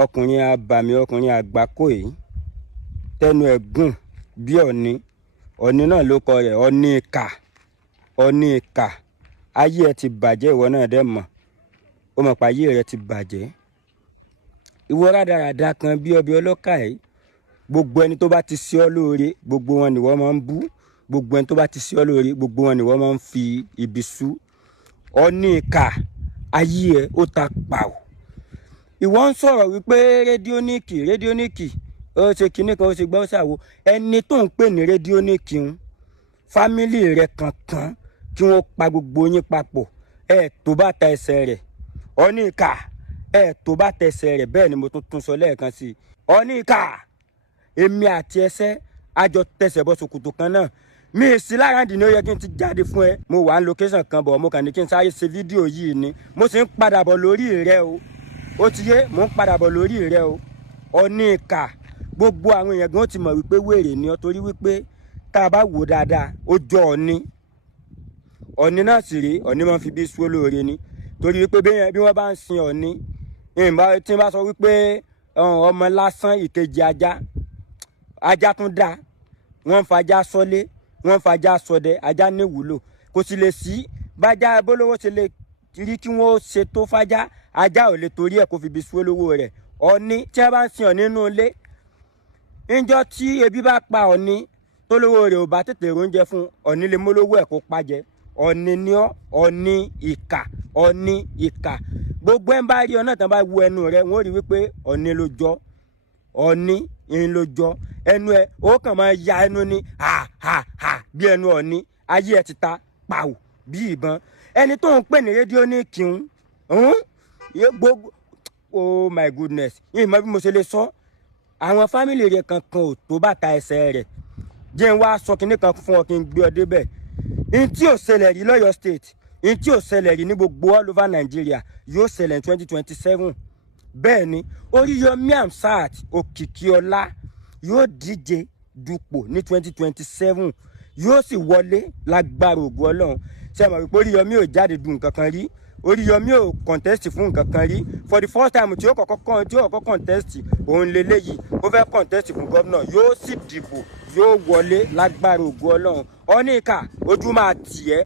ọkùnrin abàmì ọkùnrin àgbákò yìí tẹnu ẹ̀ gùn bí ọ̀ní náà ló kọ rẹ̀ ọ̀ní ìkà ayé ẹ ti bàjẹ́ ìwọ náà dẹ̀ mọ̀ ó mọ̀ pé ayé rẹ ti bàjẹ́ ìwọ rádaràda kan bí ọbẹ̀ ọlọ́kà yìí gbogbo ẹni tó bá ti ṣe ọ́ lóore gbogbo wọn ni wọ́n máa ń bú gbogbo ẹni tó bá ti ṣe ọ́ lóore gbogbo wọn ni wọ́n máa ń fi ibi sú ọ̀ní ìkà ayé ẹ ó ta pàù ìwọ ń sọ̀rọ̀ wípé rédíóníkì ó ṣe kinní kan ó ṣe gbọ́ ṣàwo ẹni tó ń pè ní rédíóníkì ń fámílì rẹ kankan kí wọ́n pa gbogbo yín papọ̀ tó bá ta ẹsẹ̀ rẹ̀ ọ̀ní ìkà tó bá ta ẹsẹ̀ rẹ̀ bẹ́ẹ̀ ni mo tún sọ lẹ́ẹ̀kan sí i ọ̀ní ìkà èmi àti ẹsẹ̀ àjọ tẹsẹ̀ bọ́ ṣòkòtò kan náà mi ì sí láradì ni ó yẹ kí n ti jáde fún ẹ mo wà ní location kan bọ̀ mo kàn ní kí n sáré ṣe fídíò yìí ni mo sì ń padà bọ̀ lórí rẹ o ó ti yé mo ń padà bọ̀ lórí rẹ o ọ̀ní ìkà gbogbo àwọn èèyàn gan ti mọ̀ wípé wèrè ni ọ torí wípé tá a bá wò dáadáa ó jọ ọ̀ní náà sì rèé ọ̀ní máa ń fi bí sú olóore ni torí wípé bí wọ́n bá ń sin ọ̀ní tí wọ́n bá sọ wípé ọmọ lásán ìkejì ajá tún dá wọ́n ń fajá sọ́lé wọ́n ń fajá sọdẹ ajá níwúlò kò sì lè sí bájá bólówó ṣe lè rí kí wọ́n ṣe tó fajá ajá ò lè torí ẹ̀ kó fi bí sú olówó rẹ̀ ọ̀ní tí wọ́n bá ń sin ọ̀ní nínú ilé níjọ́ tí ebi bá pa ọ̀ní tó lówó rẹ̀ ò bá tètè róúnjẹ fún ọ̀ní lè mólówó ẹ̀ kó pàjẹ́ ọ̀ní ni ọ́ ọ̀ní ìkà gbogbo ẹ̀ ń bá rí ọ náà tán bá wo ẹnu rẹ̀ wọ́n rí wípé ọ̀ní ló jọ ẹnu ẹ̀ ó kàn máa ya ẹnu ní ha bí ẹnu ọ̀ní ayé ẹ̀ ti ta pàù bí ìbọn ẹni tó ń pè ní rédíóníkì ń gbogbo oh my goodness yìí mọ bí mo ṣe lè sọ àwọn fámìlì rẹ̀ kankan ò tó bàtà ẹsẹ̀ rẹ̀ jẹ́ ń wá sọ kinní kan fún ọ kí n gbé ọ débẹ̀ n tí ò ṣẹlẹ̀ rí lọ́yọ̀ state n tí ò ṣẹlẹ̀ rí ní gbogbo all over Nigeria yóò ṣẹlẹ̀ ní 2027 bẹ́ẹ̀ ni Oríyọmí Hamzat Òkìkíọlá yóò díje dupò ní 2027 yóò sì wọlé lágbára ògo Ọlọ́run ṣe mọ̀ wípé Oríyọmí ò jáde du nǹkan kan rí Oríyọmí ò contest fún nǹkan kan rí for the first time tí ó kọ́kọ́ contest òun lélẹ́yìí ó fẹ́ contest fún gómìnà yóò sì dìbò yóò wọlé lágbára ògo Ọlọ́run ọ̀ní ìkà ojú máa tì ẹ́.